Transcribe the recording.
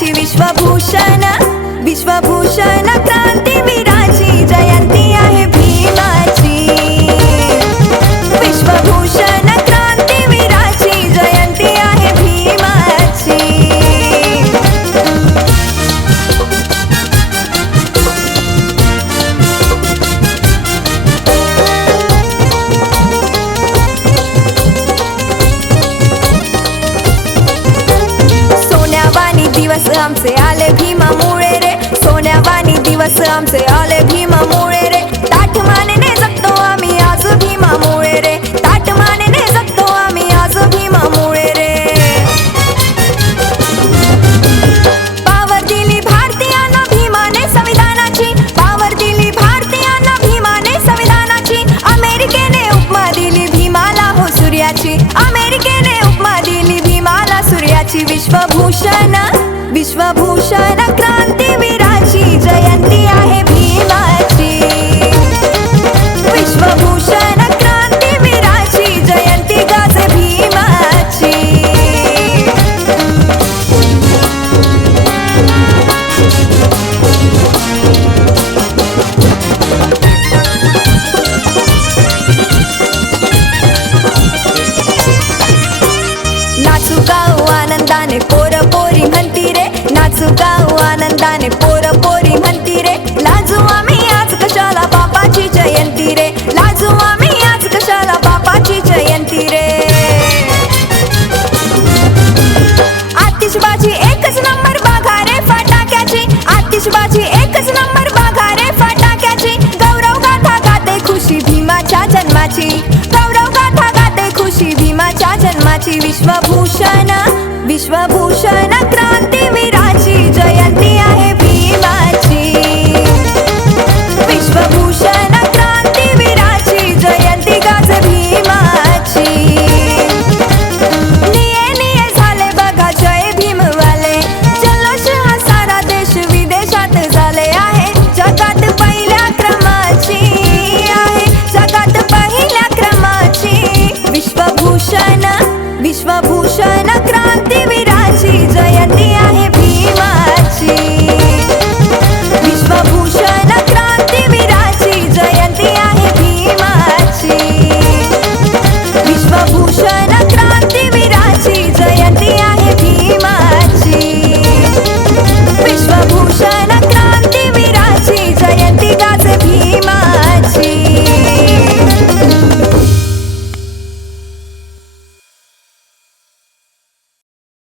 विश्वभूषण विश्वभूषण आमचे रे. सोन्यावानी दिवस आमचे आले भीमामुळे रे. ताट मानेने जगतो आम्ही आज भीमामुळे रे. ताट मानेने जगतो आम्ही आज भीमामुळे रे. पावर दिली भारतीयांना भीमाने संविधानाची. पावर दिली भारतीयांना भीमाने संविधानाची. अमेरिकेने उपमा दिली भीमाला हो सूर्याची. अमेरिकेने उपमा दिली भीमाला सूर्याची. विश्वभूषण विश्वभूषण नाचू गाऊ हो आनंदाने. पोर पोरी म्हणती रे लाजू आम्ही आज कशाला बापाची जयंती रे? लाजू आम्ही आज कशाला बापाची जयंती रे? आतिषबाजी एकच नंबर बाघा रे फटाक्याची. आतिषबाजी एकच नंबर बाघा रे फटाक्याची. गौरव गाथा गाते खुशी भीमाच्या जन्माची. गौरव गाथा गाते खुशी भीमाच्या जन्माची. विश्वभूषण विश्वभूषण विश्वभूषण क्रान्ति